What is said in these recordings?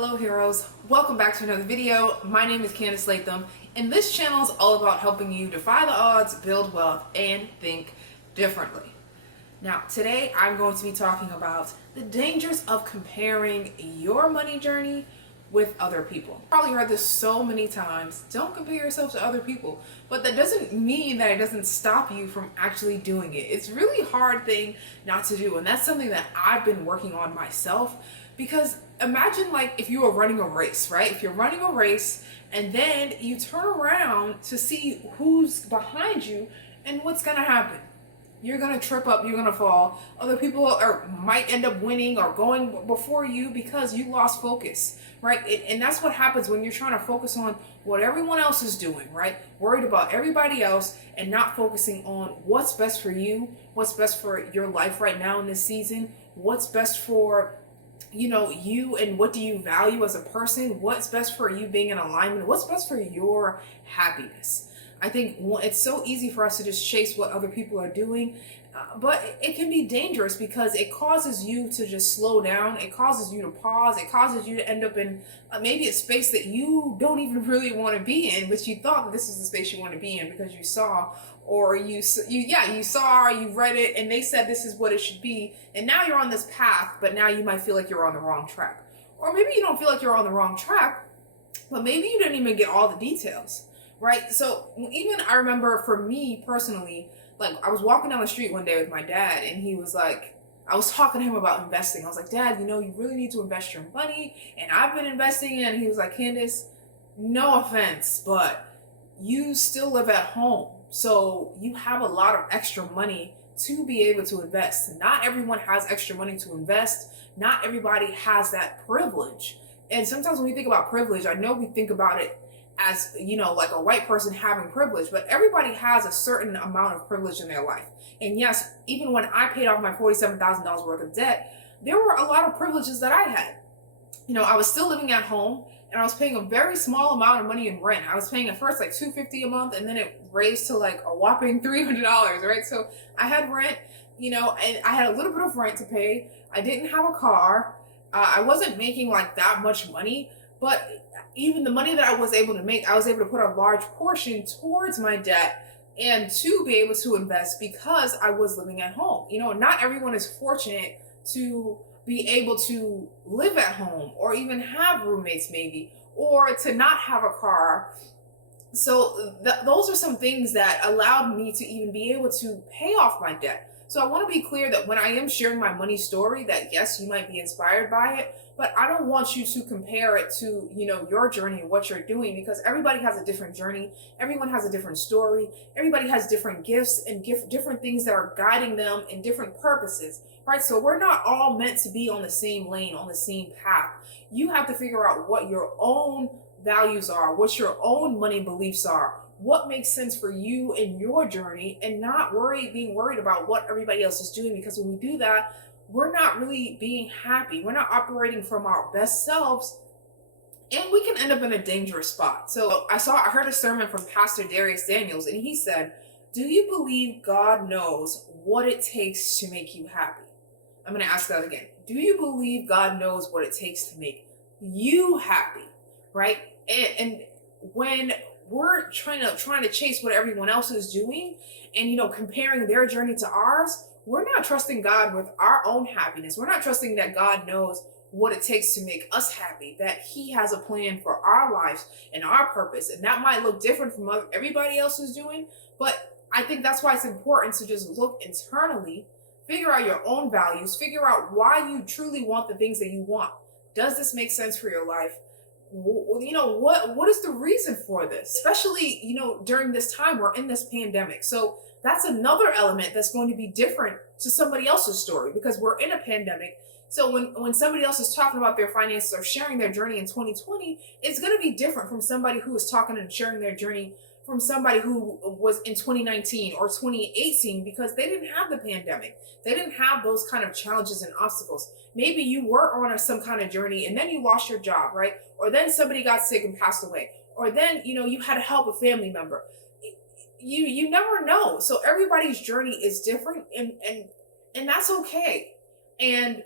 Hello heroes, welcome back to another video. My name is Candice Latham, and this channel is all about helping you defy the odds, build wealth, and think differently. Now today I'm going to be talking about the dangers of comparing your money journey with other people. You've probably heard this so many times, don't compare yourself to other people, but that doesn't mean that it doesn't stop you from actually doing it. It's a really hard thing not to do, and that's something that I've been working on myself. Because imagine like if you were running a race, right? If you're running a race and then you turn around to see who's behind you, and what's gonna happen? You're gonna trip up, you're gonna fall. Other people might end up winning or going before you because you lost focus, right? And that's what happens when you're trying to focus on what everyone else is doing, right? Worried about everybody else and not focusing on what's best for you, what's best for your life right now in this season, what's best for you, and what do you value as a person, what's best for you being in alignment, what's best for your happiness. I think it's so easy for us to just chase what other people are doing, but it can be dangerous because it causes you to just slow down, it causes you to pause, it causes you to end up in maybe a space that you don't even really want to be in, but you thought that this is the space you want to be in because you saw, or you saw, or you read it and they said this is what it should be, and now you're on this path, but now you might feel like you're on the wrong track. Or maybe you don't feel like you're on the wrong track, but maybe you didn't even get all the details, right? So even I remember for me personally, like I was walking down the street one day with my dad and he was like, I was talking to him about investing. I was like, Dad, you really need to invest your money, and I've been investing. And he was like, Candice, no offense, but you still live at home. So you have a lot of extra money to be able to invest. Not everyone has extra money to invest. Not everybody has that privilege. And sometimes when we think about privilege, I know we think about it as, like a white person having privilege, but everybody has a certain amount of privilege in their life. And yes, even when I paid off my $47,000 worth of debt, there were a lot of privileges that I had. I was still living at home, and I was paying a very small amount of money in rent. I was paying at first like $250 a month, and then it raised to like a whopping $300, right? So I had rent, and I had a little bit of rent to pay. I didn't have a car. I wasn't making like that much money, but even the money that I was able to make, I was able to put a large portion towards my debt and to be able to invest because I was living at home. Not everyone is fortunate to be able to live at home or even have roommates maybe, or to not have a car. So those are some things that allowed me to even be able to pay off my debt. So I want to be clear that when I am sharing my money story, that yes, you might be inspired by it, but I don't want you to compare it to, your journey and what you're doing, because everybody has a different journey. Everyone has a different story. Everybody has different gifts and different things that are guiding them in different purposes, right? So we're not all meant to be on the same lane, on the same path. You have to figure out what your own values are, what your own money beliefs are, what makes sense for you in your journey, and not being worried about what everybody else is doing. Because when we do that, we're not really being happy. We're not operating from our best selves, and we can end up in a dangerous spot. So I heard a sermon from Pastor Darius Daniels, and he said, do you believe God knows what it takes to make you happy? I'm going to ask that again. Do you believe God knows what it takes to make you happy? Right? And when we're trying to chase what everyone else is doing and, comparing their journey to ours, we're not trusting God with our own happiness. We're not trusting that God knows what it takes to make us happy, that he has a plan for our lives and our purpose. And that might look different from what everybody else is doing. But I think that's why it's important to just look internally, figure out your own values, figure out why you truly want the things that you want. Does this make sense for your life? What is the reason for this? Especially, during this time, we're in this pandemic. So that's another element that's going to be different to somebody else's story, because we're in a pandemic. So when somebody else is talking about their finances or sharing their journey in 2020, it's going to be different from somebody who is talking and sharing their journey from somebody who was in 2019 or 2018, because they didn't have the pandemic. They didn't have those kind of challenges and obstacles. Maybe you were on some kind of journey and then you lost your job, right? Or then somebody got sick and passed away. Or then, you had to help a family member. You never know. So everybody's journey is different, and that's okay. And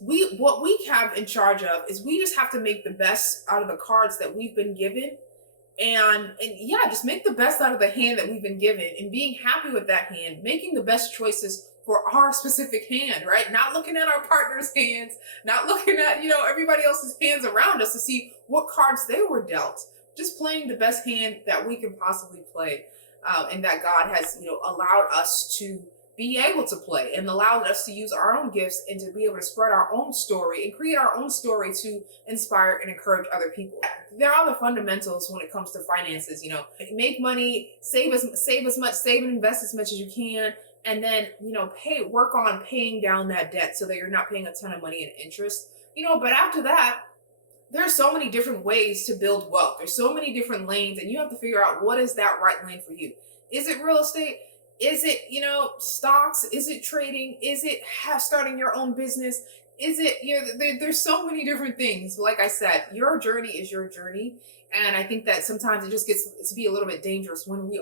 what we have in charge of is we just have to make the best out of the cards that we've been given, and yeah, just make the best out of the hand that we've been given and being happy with that hand, making the best choices for our specific hand, right? Not looking at our partner's hands, not looking at, everybody else's hands around us to see what cards they were dealt. Just playing the best hand that we can possibly play, and that God has, allowed us to be able to play and allowed us to use our own gifts and to be able to spread our own story and create our own story to inspire and encourage other people. There are the fundamentals when it comes to finances. Make money, save as much, save and invest as much as you can, and then work on paying down that debt so that you're not paying a ton of money in interest. But after that, there's so many different ways to build wealth. There's so many different lanes, and you have to figure out what is that right lane for you. Is it real estate? Is it, stocks? Is it trading? Is it starting your own business? Is it, there's so many different things. Like I said, your journey is your journey. And I think that sometimes it just gets to be a little bit dangerous when we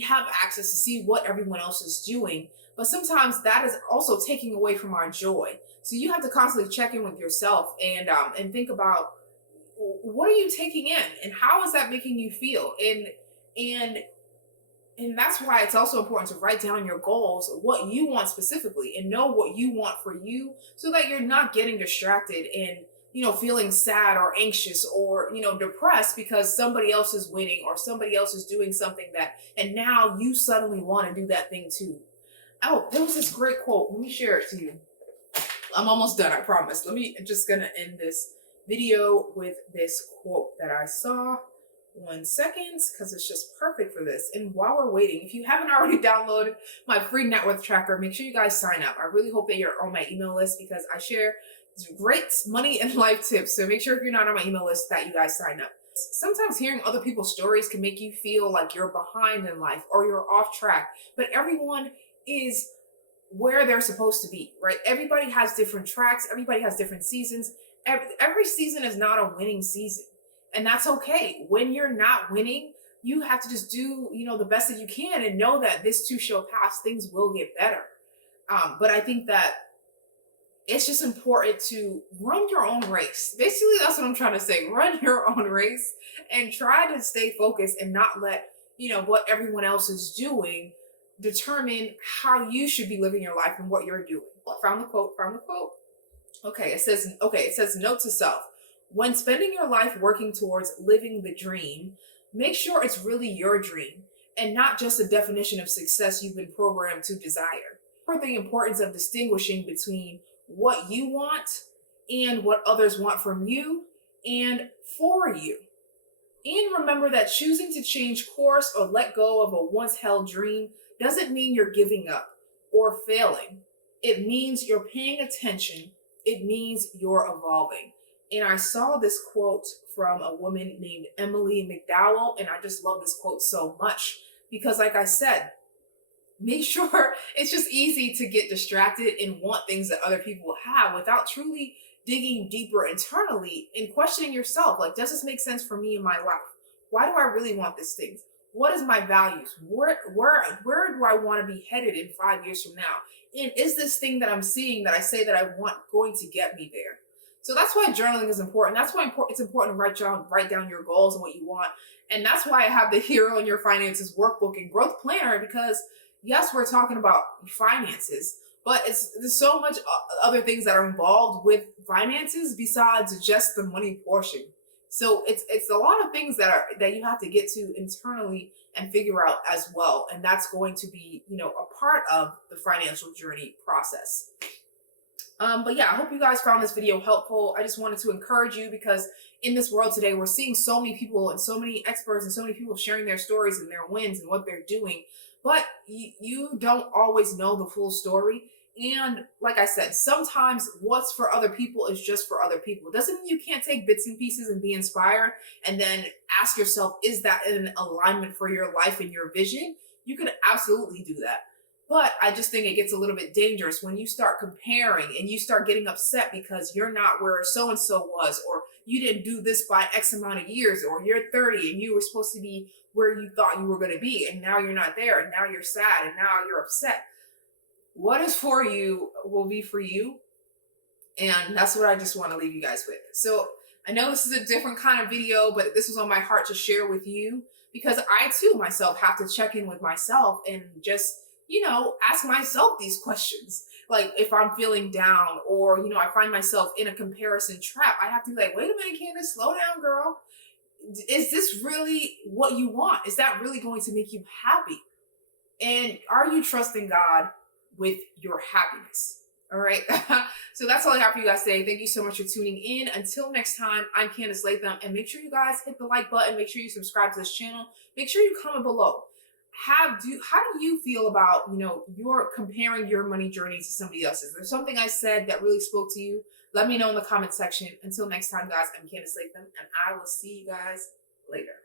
have access to see what everyone else is doing. But sometimes that is also taking away from our joy. So you have to constantly check in with yourself and think about, what are you taking in and how is that making you feel? And that's why it's also important to write down your goals, what you want specifically, and know what you want for you so that you're not getting distracted and, feeling sad or anxious or, depressed because somebody else is winning or somebody else is doing something and now you suddenly want to do that thing too. Oh, there was this great quote. Let me share it to you. I'm almost done, I promise. I'm just going to end this video with this quote that I saw. 1 second, because it's just perfect for this. And while we're waiting, if you haven't already downloaded my free net worth tracker, make sure you guys sign up. I really hope that you're on my email list because I share great money and life tips. So make sure if you're not on my email list that you guys sign up. Sometimes hearing other people's stories can make you feel like you're behind in life or you're off track, but everyone is where they're supposed to be, right? Everybody has different tracks. Everybody has different seasons. Every season is not a winning season. And that's okay. When you're not winning, you have to just do, the best that you can and know that this too shall pass. Things will get better. But I think that it's just important to run your own race. Basically, that's what I'm trying to say. Run your own race and try to stay focused and not let, what everyone else is doing determine how you should be living your life and what you're doing. Found the quote. Okay, it says, note to self. When spending your life working towards living the dream, make sure it's really your dream and not just a definition of success you've been programmed to desire. For the importance of distinguishing between what you want and what others want from you and for you. And remember that choosing to change course or let go of a once held dream doesn't mean you're giving up or failing. It means you're paying attention. It means you're evolving. And I saw this quote from a woman named Emily McDowell, and I just love this quote so much because, like I said, make sure it's just easy to get distracted and want things that other people have without truly digging deeper internally and questioning yourself. Like, does this make sense for me in my life? Why do I really want these things? What is my values? Where do I want to be headed in 5 years from now? And is this thing that I'm seeing that I say that I want going to get me there? So that's why journaling is important. That's why it's important to write down your goals and what you want. And that's why I have the Hero in Your Finances workbook and growth planner, because yes, we're talking about finances, but there's so much other things that are involved with finances besides just the money portion. So it's a lot of things that you have to get to internally and figure out as well. And that's going to be, a part of the financial journey process. But yeah, I hope you guys found this video helpful. I just wanted to encourage you because in this world today, we're seeing so many people and so many experts and so many people sharing their stories and their wins and what they're doing. But you don't always know the full story. And like I said, sometimes what's for other people is just for other people. It doesn't mean you can't take bits and pieces and be inspired and then ask yourself, is that in alignment for your life and your vision? You can absolutely do that. But I just think it gets a little bit dangerous when you start comparing and you start getting upset because you're not where so-and-so was, or you didn't do this by X amount of years, or you're 30 and you were supposed to be where you thought you were going to be, and now you're not there, and now you're sad, and now you're upset. What is for you will be for you. And that's what I just want to leave you guys with. So I know this is a different kind of video, but this was on my heart to share with you because I too myself have to check in with myself and just, ask myself these questions. Like if I'm feeling down or, I find myself in a comparison trap, I have to be like, wait a minute, Candice, slow down, girl. Is this really what you want? Is that really going to make you happy? And are you trusting God with your happiness? All right. So that's all I have for you guys today. Thank you so much for tuning in. Until next time, I'm Candice Latham. And make sure you guys hit the like button. Make sure you subscribe to this channel. Make sure you comment below. How do you feel about, you're comparing your money journey to somebody else's? There's something I said that really spoke to you. Let me know in the comment section. Until next time, guys, I'm Candice Latham, and I will see you guys later.